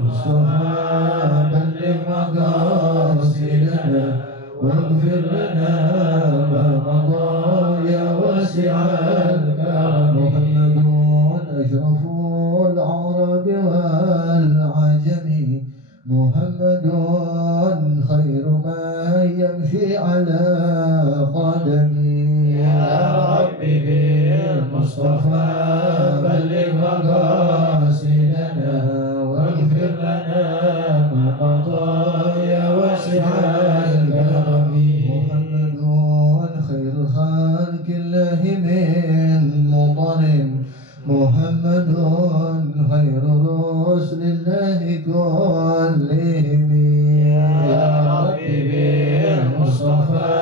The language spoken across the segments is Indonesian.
مصطفى بلغ مقاصدنا واغفر لنا ما مضى يا واسع الكرم. محمد أشرف العرب والعجم محمد خير من يمشي على قدمه. يا ربي بالمصطفى بلغ مقاصدنا واغفر لنا ما مضى يا واسع الكرم. محمد خير خلق الله من مضر محمد خير رسل الله كلهم. يا ربي بالمصطفى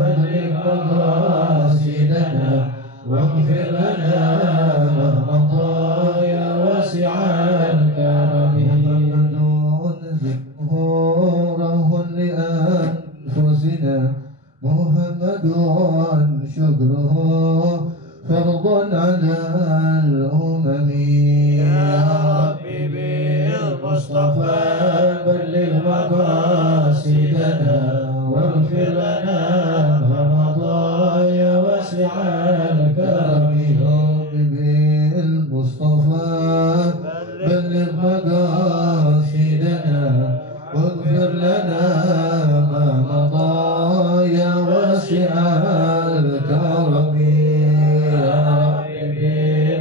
بلغ مقاصدنا واغفر لنا ما مضى يا واسع الكرم. محمد ذكره روح لأنفسنا محمد شكره فرض على الأمم. يا ربي بالمصطفى بلغ مقاصدنا واغفر لنا ما مضى يا واسع الكرم. يا ربي بالمصطفى بلغ مقاصدنا واغفر لنا ما مضى يا واسع الكرم.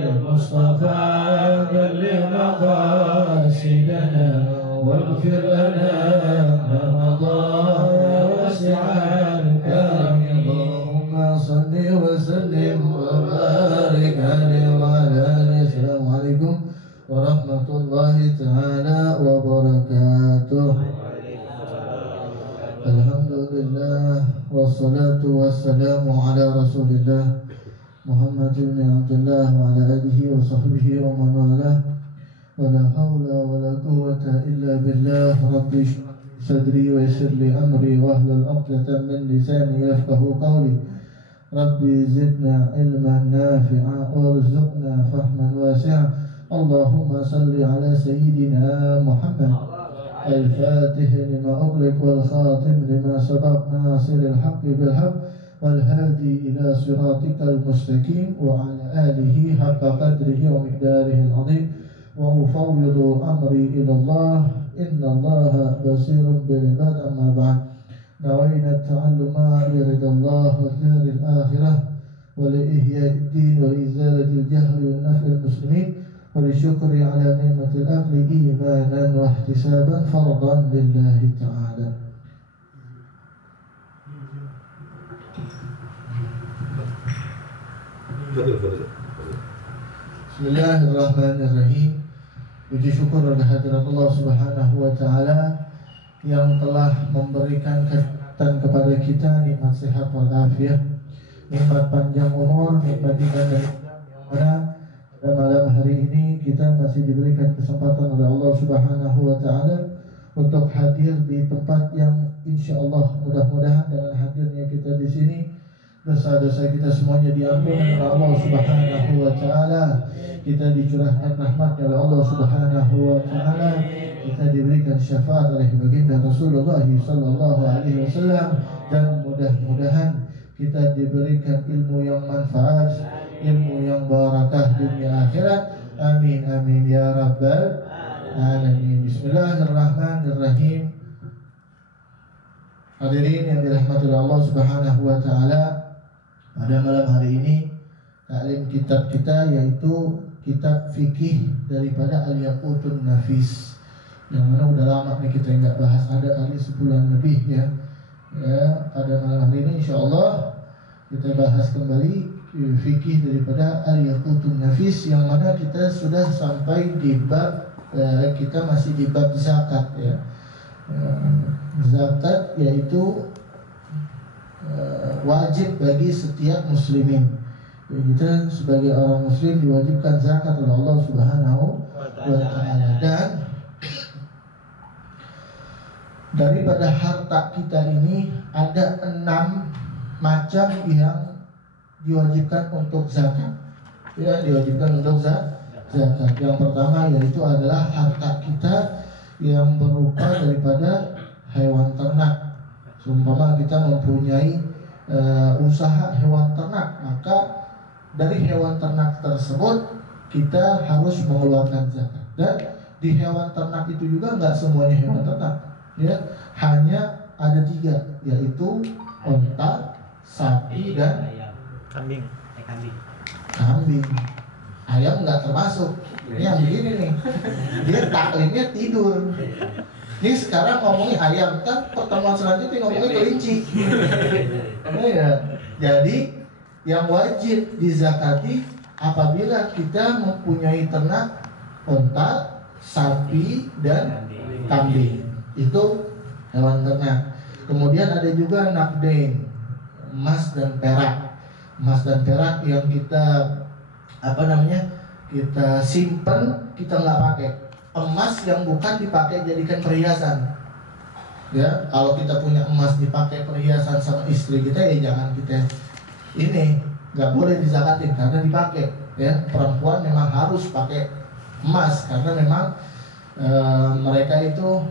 المصطفى بلغ مقاصدنا واغفر لنا ما مضى يا واسع الكرم. اللهم صل وسلم وبارك عليه وعلى آله. السلام عليكم ورحمة الله تعالى وبركاته. Alhamdulillah wassalatu wassalamu ala Rasulillah Muhammad bin Abdullah wa ala alihi wa sahbihi wa man walah. Wa la hawla wa la quwwata illa billah. Rabbi sadri wa yassir li amri wa hlul 'uqdatam min lisani yafqahu qawli. Rabbi zidna ilman nafi'a warzuqna fahman wasi'a. Allahumma salli ala sayyidina Muhammad الفاتح لما أغلق والخاتم لما سبق ناصر الحق بالحق والهادي إلى صراطك المستقيم وعلى آله حق قدره ومقداره العظيم. وأفوض أمري إلى الله إن الله بصير بالعباد. أما بعد نوينا التعلم لرضا الله والدار الآخرة ولإحياء الدين وإزالة الجهل والنفع المسلمين وللشكر على نعمة الأكل إيمانا واحتسابا فرضا لله تعالى. Bismillahirrahmanirrahim. Puji syukur kehadirat Allah Subhanahu wa taala yang telah memberikan kesehatan kepada kita, nikmat sehat wal afiat, nikmat panjang umur, nikmat iman dan mana. Dan malam hari ini kita masih diberikan kesempatan oleh Allah Subhanahu wa taala untuk hadir di tempat yang insyaallah mudah-mudahan dengan hadirnya kita di sini dosa-dosa kita semuanya diampuni oleh Allah Subhanahu wa taala. Kita dicurahkan rahmat oleh Allah Subhanahu wa taala. Kita diberikan syafaat oleh baginda Rasulullah sallallahu alaihi wasallam dan mudah-mudahan kita diberikan ilmu yang manfaat, ilmu yang barakah dunia akhirat. Amin amin ya rabbal alamin. Bismillahirrahmanirrahim. Hadirin yang dirahmati Allah Subhanahu wa taala, pada malam hari ini taklim kitab kita yaitu kitab fikih daripada Al-Yaqutun Nafis, yang mana udah lama nih kita nggak bahas, ada kali sebulan lebih ya. Pada malam hari ini insyaallah kita bahas kembali fikih daripada Al-Yaqutun Nafis, yang mana kita sudah sampai di bab kita masih di bab zakat ya. Zakat yaitu wajib bagi setiap muslimin. Kita sebagai orang muslim diwajibkan zakat oleh Allah Subhanahu wa taala. Dan daripada harta kita ini ada 6 macam yang diwajibkan untuk zakat. Ya, diwajibkan untuk zakat. Yang pertama yaitu adalah harta kita yang berupa daripada hewan ternak. Seumpama kita mempunyai usaha hewan ternak, maka dari hewan ternak tersebut kita harus mengeluarkan zakat. Dan di hewan ternak itu juga nggak semuanya hewan ternak, ya, hanya ada 3, yaitu onta, sapi, dan kambing. Kambing. Ayam nggak termasuk. Ini yang begini nih, dia taklimnya tidur. Ini sekarang ngomongin ayam, kan pertemuan selanjutnya ngomongin kelinci. Ya. Jadi yang wajib dizakati apabila kita mempunyai ternak onta, sapi, dan kambing. Itu hewan ternak. Kemudian ada juga nakdain, emas dan perak. Emas dan perak yang kita kita simpen, kita nggak pakai. Emas yang bukan dipakai jadikan perhiasan, ya. Kalau kita punya emas dipakai perhiasan sama istri kita, ya jangan kita ini, nggak boleh dizakatin karena dipakai, ya. Perempuan memang harus pakai emas karena memang mereka itu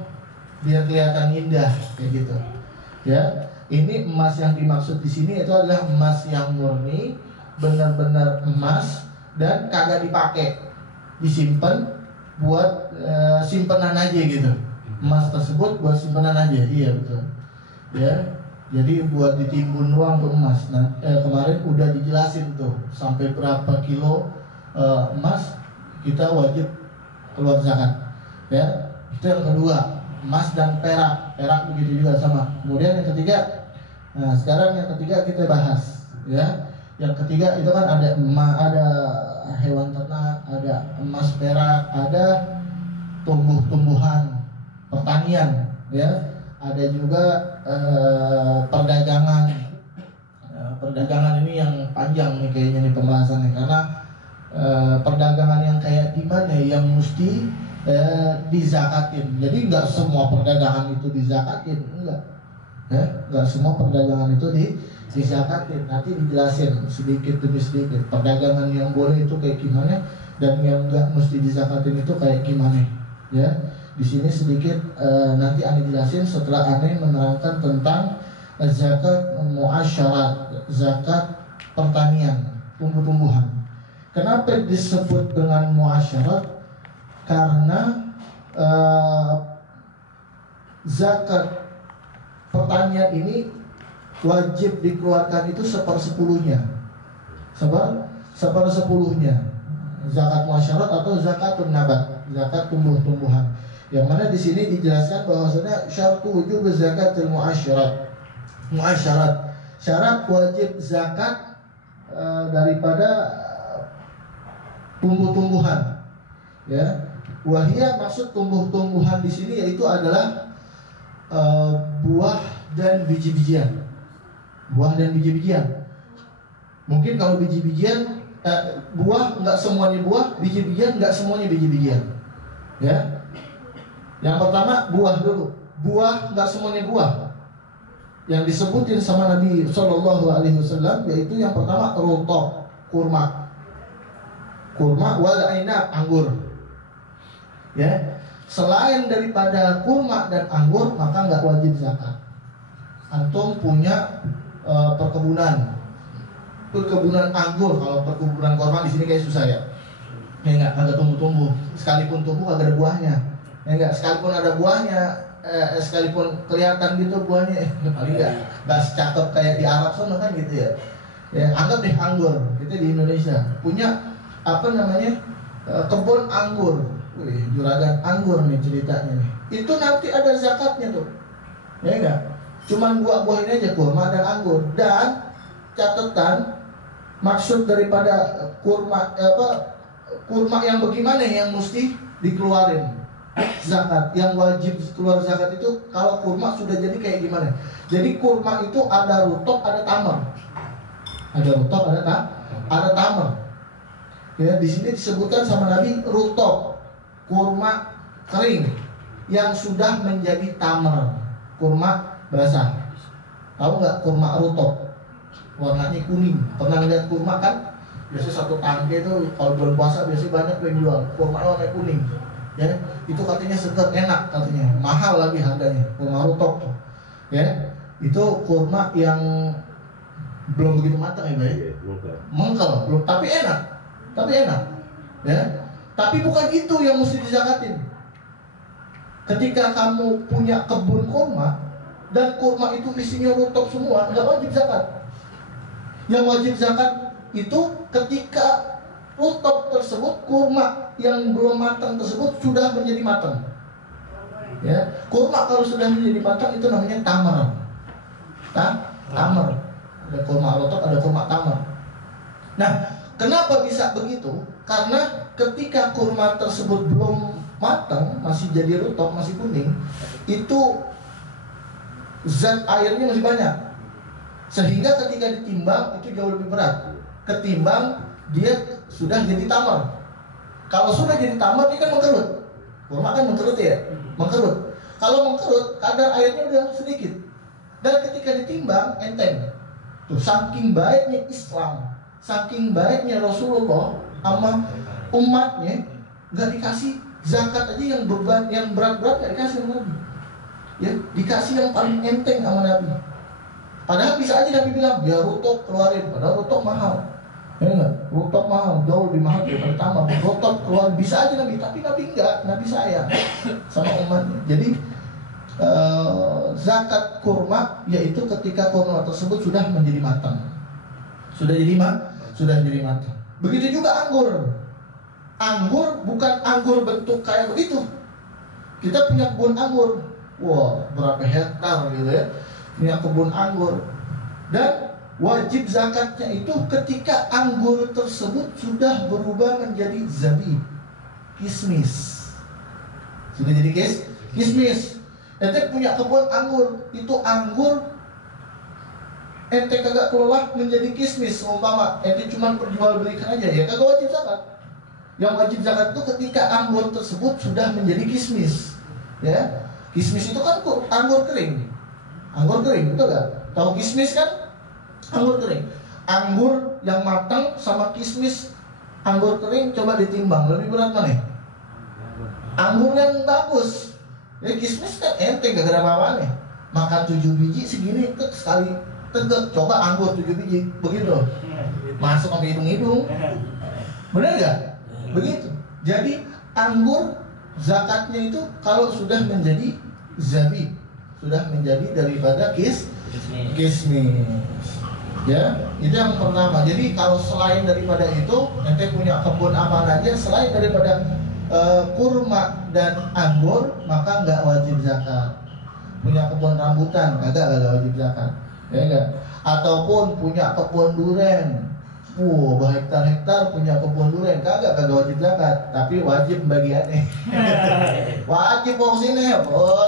biar kelihatan indah kayak gitu, ya. Ini emas yang dimaksud di sini itu adalah emas yang murni, benar-benar emas dan kagak dipakai, disimpan buat simpenan aja gitu. Emas tersebut buat simpenan aja, iya betul, ya. Jadi buat ditimbun doang tuh emas. Nah, kemarin udah dijelasin tuh sampai berapa kilo emas kita wajib keluar zakat, ya. Itu yang kedua. Emas dan perak, perak begitu juga sama. Kemudian yang ketiga, nah sekarang yang ketiga kita bahas, ya. Yang ketiga itu kan ada emas, ada hewan ternak, ada emas, perak, ada tumbuh-tumbuhan, pertanian, ya. Ada juga perdagangan. Perdagangan ini yang panjang nih kayaknya nih pembahasannya, karena perdagangan yang kayak gimana yang mesti dizakatin. Jadi nggak semua perdagangan itu dizakatin, enggak, ya. Nggak semua perdagangan itu dizakatin. Nanti dijelasin sedikit demi sedikit perdagangan yang boleh itu kayak gimana dan yang nggak mesti dizakatin itu kayak gimana, ya. Di sini sedikit nanti Ane jelasin setelah Ane menerangkan tentang zakat muasyarat, zakat pertanian, tumbuh-tumbuhan. Kenapa disebut dengan muasyarat? Karena zakat pertanian ini wajib dikeluarkan itu 1/10-nya, 1/10-nya zakat muasyarat atau zakatun nabat, zakat tumbuh-tumbuhan. Yang mana di sini dijelaskan bahwasanya syartu wujub zakatul muasyarat, syarat wajib zakat daripada tumbuh-tumbuhan, ya. Wahia maksud tumbuh-tumbuhan di sini yaitu adalah buah dan biji-bijian. Buah dan biji-bijian. Mungkin kalau biji-bijian buah nggak semuanya buah, biji-bijian nggak semuanya biji-bijian, ya. Yang pertama buah dulu. Buah nggak semuanya buah. Yang disebutin sama Nabi Shallallahu Alaihi Wasallam yaitu yang pertama rutab, kurma, wal ainab, anggur. Ya, selain daripada kurma dan anggur maka nggak wajib zakat. Antum punya perkebunan anggur, kalau perkebunan kurma di sini kayak susah ya. Ya nggak, kagak tumbuh-tumbuh. Sekalipun tumbuh kagak ada buahnya. Ya nggak, sekalipun ada buahnya, sekalipun kelihatan gitu buahnya, paling nggak secakep kayak di Arab sana kan gitu ya. Ya anggap deh anggur, kita di Indonesia punya kebun anggur. Wih, juragan anggur nih ceritanya nih. Itu nanti ada zakatnya tuh, ya enggak? Cuman buah-buah ini aja, kurma dan anggur. Dan catatan maksud daripada kurma yang bagaimana yang mesti dikeluarin zakat, yang wajib keluar zakat itu kalau kurma sudah jadi kayak gimana? Jadi kurma itu ada rutab, ada tamar. Ada rutab, ada tamar. Ya, di sini disebutkan sama Nabi rutab, kurma kering yang sudah menjadi tamar, kurma basah. Tahu nggak kurma rutab? Warnanya kuning. Pernah lihat kurma kan? Biasanya satu tangkai itu kalau bulan puasa biasanya banyak yang jual. Kurma warna kuning. ya itu katanya segar, enak katanya, mahal lagi harganya kurma rutop, ya itu kurma yang belum begitu matang ya, Pak, ya? Mengkel, belum, tapi enak, ya. Tapi bukan itu yang mesti dizakatin. Ketika kamu punya kebun kurma dan kurma itu isinya rutop semua, nggak wajib zakat. Yang wajib zakat itu ketika rutop tersebut, kurma yang belum matang tersebut sudah menjadi matang. Ya, kurma kalau sudah menjadi matang itu namanya tamar. Tamar. Ada kurma rutop, ada kurma tamar. Nah, kenapa bisa begitu? Karena ketika kurma tersebut belum matang, masih jadi rutop, masih kuning, itu zat airnya masih banyak. Sehingga ketika ditimbang itu jauh lebih berat ketimbang dia sudah jadi tamar. Kalau sudah jadi tamar dia kan mengkerut. Kurma kan mengkerut ya, mengkerut. Kalau mengkerut kadar airnya udah sedikit. Dan ketika ditimbang enteng. Tuh, saking baiknya Islam, saking baiknya Rasulullah sama umatnya, nggak dikasih zakat aja yang beban, yang berat-berat nggak dikasih sama Nabi. Ya, dikasih yang paling enteng sama Nabi. Padahal bisa aja Nabi bilang, ya rutop keluarin, padahal rutop mahal. Ya enggak? Rutop mahal, jauh lebih mahal daripada tamar. Rutop keluar bisa aja Nabi, tapi Nabi enggak, Nabi sayang sama umatnya. Jadi zakat kurma yaitu ketika kurma tersebut sudah menjadi matang. Sudah jadi matang. Begitu juga anggur. Anggur bukan anggur bentuk kayak begitu. Kita punya kebun anggur. Wah, berapa hektar gitu ya. Punya kebun anggur. Dan wajib zakatnya itu ketika anggur tersebut sudah berubah menjadi zabib, kismis. Sudah jadi kismis. Ente punya kebun anggur, itu anggur ente kagak kelola menjadi kismis, umpama ente cuma perjualbelikan aja, ya kagak wajib zakat. Yang wajib zakat itu ketika anggur tersebut sudah menjadi kismis. Ya, kismis itu kan anggur kering. Anggur kering, betul gak? Tahu kismis kan? Anggur kering. Anggur yang matang sama kismis anggur kering coba ditimbang, lebih berat mana? Anggur yang bagus. Ya kismis kan enteng gak ada apa-apanya. Makan 7 biji segini sekali tegak. Coba anggur 7 biji, begitu loh. Masuk sampai hidung-hidung. Bener gak? Begitu. Jadi anggur zakatnya itu kalau sudah menjadi zabib, sudah menjadi daripada kismis. Ya, itu yang pertama. Jadi kalau selain daripada itu, nanti punya kebun apa aja selain daripada kurma dan anggur, maka nggak wajib zakat. Punya kebun rambutan, kagak wajib zakat. Ya enggak? Ataupun punya kebun duren, berhektar-hektar punya kebun duren, kagak wajib zakat, tapi wajib bagiannya. Wajib mau sini,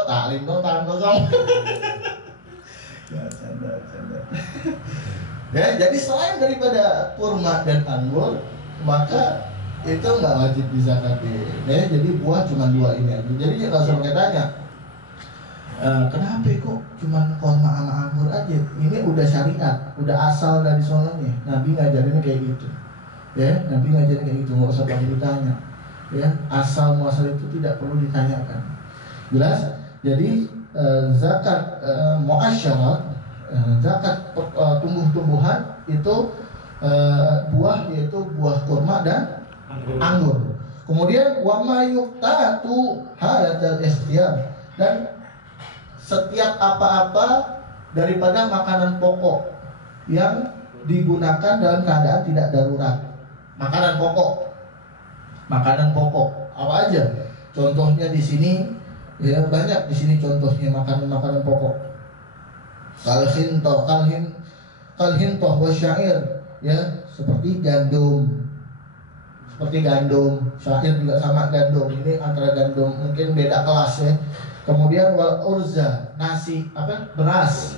taklim dong tangan kosong. Ya, canda. Ya, jadi selain daripada kurma dan anggur, maka itu nggak wajib dizakatin. Ya, jadi buah cuma 2 ini aja. Jadi kalau saya pakai tanya, kenapa kok cuma kurma sama anggur aja? Ini udah syariat, udah asal dari sononya. Nabi ngajarinnya kayak gitu. Ya, Nabi ngajarin kayak gitu, nggak usah pakai ditanya. Ya, asal muasal itu tidak perlu ditanyakan. Jelas? Jadi zakat muasyarat, zakat tumbuh-tumbuhan itu buah, yaitu buah kurma dan anggur. Kemudian wa ma yuqtatu halatal ikhtiyar, dan setiap apa-apa daripada makanan pokok yang digunakan dalam keadaan tidak darurat. Makanan pokok apa aja? Contohnya di sini ya banyak, di sini contohnya makanan pokok. Kalhintoh wa syair, ya seperti gandum, syair juga sama gandum. Ini antara gandum mungkin beda kelas ya. Kemudian wal urza, nasi beras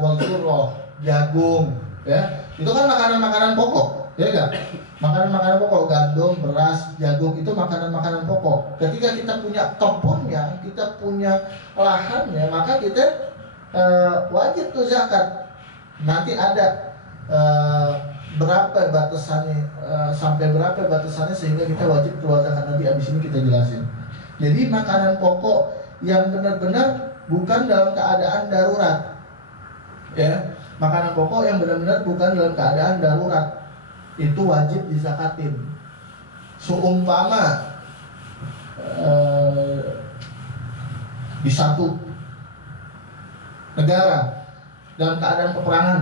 wal surroh, jagung, ya itu kan makanan pokok, ya enggak? Makanan pokok, gandum, beras, jagung itu makanan pokok. Ketika kita punya kebunnya, kita punya lahannya, maka kita wajib tuh zakat. Nanti ada berapa batasannya, sampai berapa batasannya sehingga kita wajib keluar zakat, nanti abis ini kita jelasin. Jadi makanan pokok yang benar-benar bukan dalam keadaan darurat, ya, makanan pokok yang benar-benar bukan dalam keadaan darurat itu wajib dizakatin. Seumpama di satu negara dalam keadaan peperangan,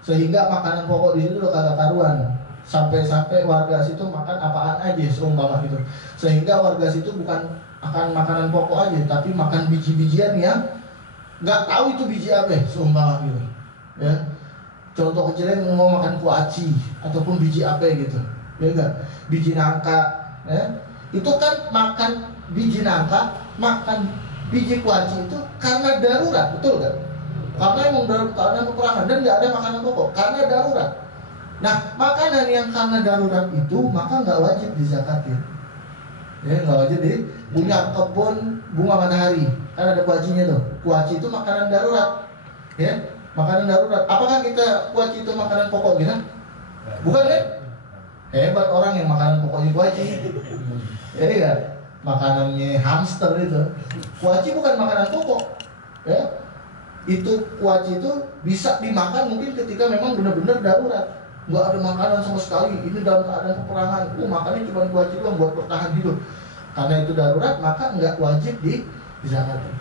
sehingga makanan pokok di situ udah kagak karuan, sampai warga situ makan apaan aja seumpama gitu, sehingga warga situ bukan akan makanan pokok aja, tapi makan biji-bijian yang nggak tahu itu biji apa seumpama gitu, ya. Contoh kecilnya mau makan kuaci ataupun biji apa gitu, ya enggak, biji nangka, ya. Itu kan makan biji nangka, makan biji kuaci itu karena darurat, betul kan? Karena emang dalam keadaan peperangan dan nggak ada makanan pokok karena darurat. Nah, makanan yang karena darurat itu maka nggak wajib dizakatin. Ya, nggak wajib deh. Punya kebun bunga matahari, kan ada kuacinya tuh. Kuaci itu makanan darurat, ya, makanan darurat. Apakah kita kuaci itu makanan pokok kita? Bukan kan? Hebat orang yang makanan pokoknya kuaci. Jadi kan, makanannya hamster itu. Kuaci bukan makanan pokok, ya. Itu kuaci itu bisa dimakan mungkin ketika memang benar-benar darurat, nggak ada makanan sama sekali, ini dalam keadaan peperangan, makannya cuma kuaci doang buat bertahan hidup. Karena itu darurat maka nggak wajib dizakatkan.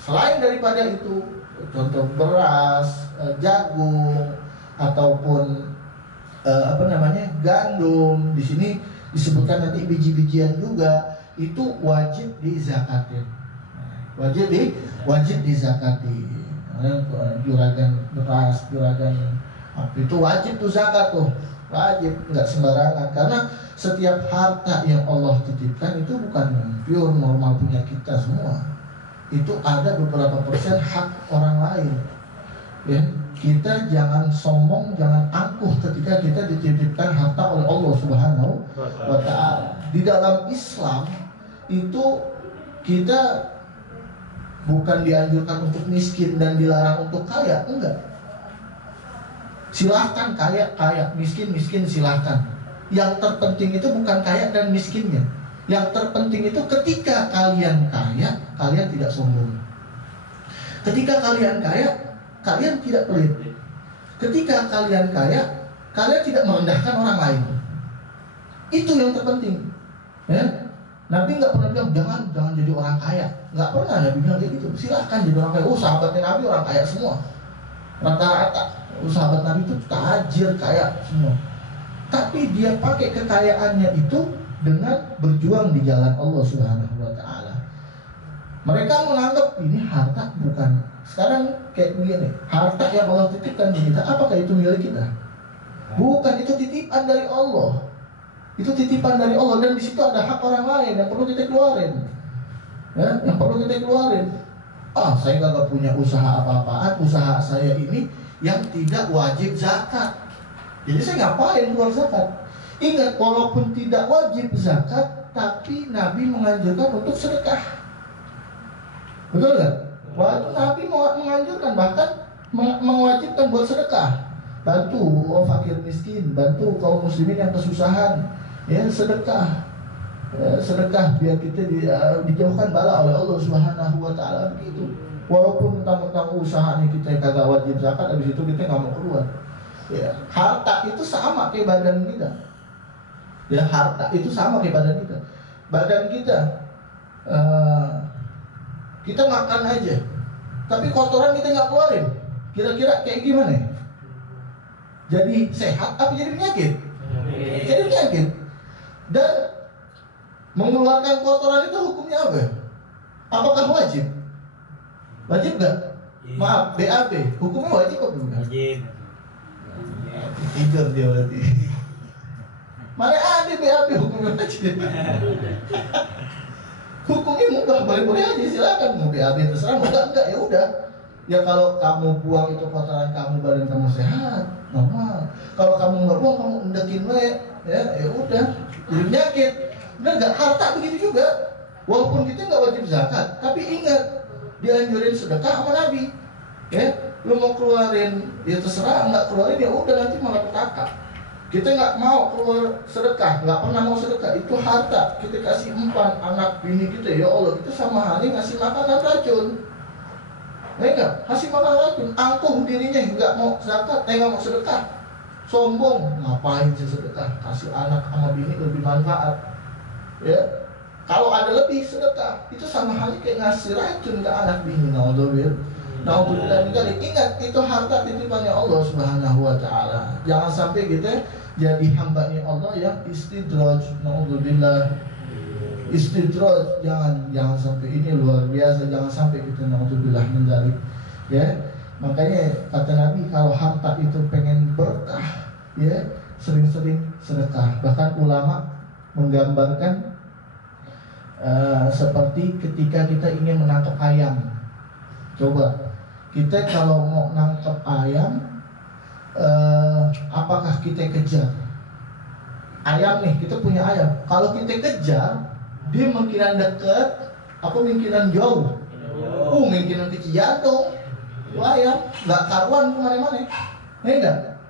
Selain daripada itu, contoh beras, jagung ataupun gandum, di sini disebutkan nanti biji-bijian juga, itu wajib dizakatin. Wajib dizakati. Juragan beras, juragan itu wajib tuh zakat tuh, wajib, nggak sembarangan. Karena setiap harta yang Allah titipkan itu bukan pure normal punya kita semua. Itu ada beberapa persen hak orang lain. Ya, kita jangan sombong, jangan angkuh ketika kita dititipkan harta oleh Allah Subhanahu wa Ta'ala. Di dalam Islam itu kita bukan dianjurkan untuk miskin dan dilarang untuk kaya, enggak. Silahkan kaya, miskin, silahkan. Yang terpenting itu bukan kaya dan miskinnya. Yang terpenting itu ketika kalian kaya, kalian tidak sombong. Ketika kalian kaya, kalian tidak pelit. Ketika kalian kaya, kalian tidak merendahkan orang lain. Itu yang terpenting, ya. Nabi nggak pernah bilang jangan jadi orang kaya, nggak pernah Nabi bilang kayak gitu. Silahkan jadi orang kaya. Sahabatnya Nabi orang kaya semua, rata-rata. Sahabat Nabi itu tajir kaya semua. Tapi dia pakai kekayaannya itu dengan berjuang di jalan Allah Subhanahu wa Ta'ala. Mereka menganggap ini harta bukan. Sekarang kayak begini, harta yang Allah titipkan di kita, apakah itu milik kita? Bukan, itu titipan dari Allah. Itu titipan dari Allah, dan di situ ada hak orang lain yang perlu kita keluarin, ya, yang perlu kita keluarin. Saya nggak punya usaha apa-apaan, usaha saya ini yang tidak wajib zakat. Jadi saya ngapain keluar zakat? Ingat, walaupun tidak wajib zakat, tapi Nabi menganjurkan untuk sedekah. Betul kan? Nabi menganjurkan, bahkan mewajibkan buat sedekah. Bantu fakir miskin, bantu kaum muslimin yang kesusahan, ya, sedekah, sedekah biar kita dijauhkan bala oleh Allah Subhanahu wa Ta'ala, begitu. Walaupun tentang usaha nih kita kagak wajib zakat, habis itu kita nggak mau keluar. Ya, harta itu sama kayak badan kita. Ya, harta itu sama kayak badan kita. Badan kita, kita makan aja, tapi kotoran kita nggak keluarin. Kira-kira kayak gimana? Jadi sehat apa jadi penyakit? Jadi penyakit. Dan mengeluarkan kotoran itu hukumnya apa? Apakah wajib? Wajib nggak? Maaf, BAB, hukumnya wajib apa bukan? Wajib. Tidur dia berarti. Mana ada BAB hukumnya wajib? Hukumnya mubah, boleh-boleh aja, silakan. Mau BAB terserah, mau enggak ya udah. Ya kalau kamu buang itu kotoran kamu, badan kamu sehat, normal. Kalau kamu nggak buang, kamu endekin ya udah, jadi penyakit. Benar nggak? Harta begitu juga. Walaupun kita nggak wajib zakat, tapi ingat dianjurin sedekah sama Nabi. Ya, Lu mau keluarin, ya terserah, nggak keluarin ya udah nanti malah petaka. Kita nggak mau keluar sedekah, nggak pernah mau sedekah. Itu harta kita kasih empan anak bini kita, ya Allah, itu sama halnya ngasih makanan racun. Enggak, kasih makan racun, angkuh dirinya nggak mau zakat, nggak mau sedekah, sombong, ngapain sih sedekah? Kasih anak sama bini lebih manfaat. Ya, kalau ada lebih sedekah, itu sama halnya kayak ngasih racun ke anak bini. Naudzubillah. Ingat, itu harta titipannya Allah Subhanahu wa taala. Jangan sampai kita jadi hambanya Allah yang istidraj. Naudzubillah. Istidraj, jangan sampai, ini luar biasa, jangan sampai kita naudzubillah min dzalik. Ya. Makanya kata Nabi, kalau harta itu pengen berkah, ya, sering-sering sedekah. Bahkan ulama menggambarkan seperti ketika kita ingin menangkap ayam. Coba kita kalau mau nangkap ayam, apakah kita kejar ayam nih? Kita punya ayam. Kalau kita kejar, dia mungkinan dekat, apa mungkinan jauh? Mungkinan kecil jatuh. Ayam nggak karuan kemana-mana, enggak.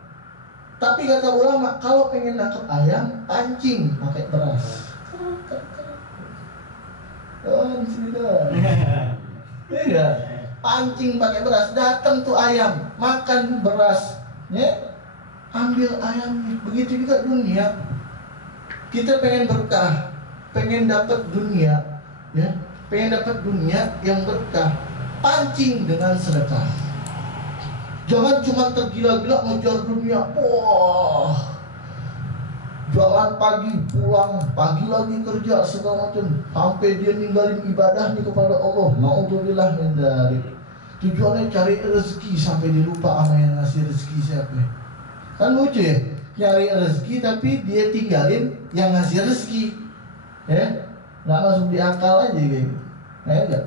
Tapi kata ulama, kalau pengen nangkap ayam, pancing pakai beras. Enggak. Pancing pakai beras, datang tuh ayam, makan beras, ya, ambil ayamnya. Begitu juga dunia. Kita pengen berkah, pengen dapat dunia, ya, pengen dapat dunia yang berkah, pancing dengan sedekah. Jangan cuma tergila-gila ngejar dunia. Wah, jalan pagi, pulang pagi lagi kerja segala macam, sampai dia ninggalin ibadahnya kepada Allah. Naudzubillah min dzalik. Tujuannya cari rezeki sampai dilupa sama yang ngasih rezeki siapa. Kan lucu ya, nyari rezeki tapi dia tinggalin yang ngasih rezeki. Ya, nggak masuk di akal aja gitu. Enggak.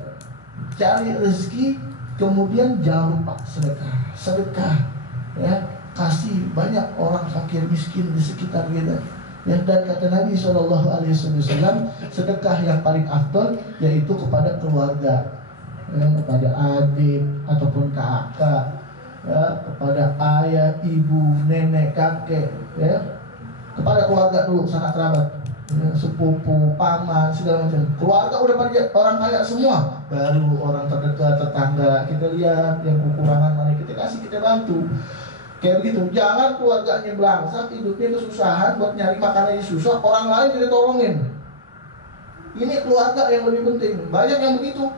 Cari rezeki, kemudian jangan lupa sedekah, ya, kasih banyak orang fakir miskin di sekitar kita. Ya, dan kata Nabi SAW, sedekah yang paling afdal yaitu kepada keluarga, ya, kepada adik ataupun kakak, ya, kepada ayah, ibu, nenek, kakek, ya, kepada keluarga dulu, sanak kerabat, ya, sepupu, paman, segala macam. Keluarga udah pada orang kaya semua, baru orang terdekat, tetangga kita lihat yang kekurangan mana kita kasih, kita bantu. Kayak begitu. Jangan keluarganya belangsang, hidupnya kesusahan, buat nyari makanannya susah, orang lain kita tolongin. Ini keluarga yang lebih penting. Banyak yang begitu,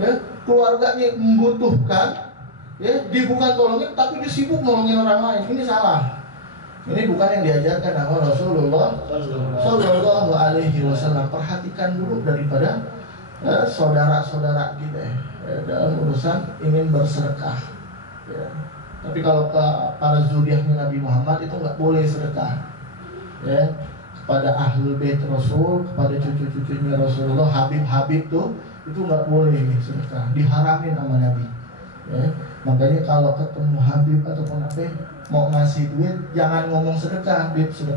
ya, keluarganya membutuhkan, ya, dia bukan tolongin tapi dia sibuk nolongin orang lain. Ini salah. Ini bukan yang diajarkan sama Rasulullah Sallallahu Alaihi Wasallam. Perhatikan dulu daripada saudara-saudara kita, ya, dalam urusan ingin bersedekah, ya. Tapi kalau ke para zuriyahnya Nabi Muhammad itu nggak boleh sedekah, ya, kepada ahlul bait Rasul, kepada cucu-cucunya Rasulullah, Habib-habib tuh, itu nggak boleh sedekah, diharamin sama Nabi, ya. Makanya kalau ketemu Habib ataupun apa mau ngasih duit, jangan ngomong sedekah, Habib sedekah.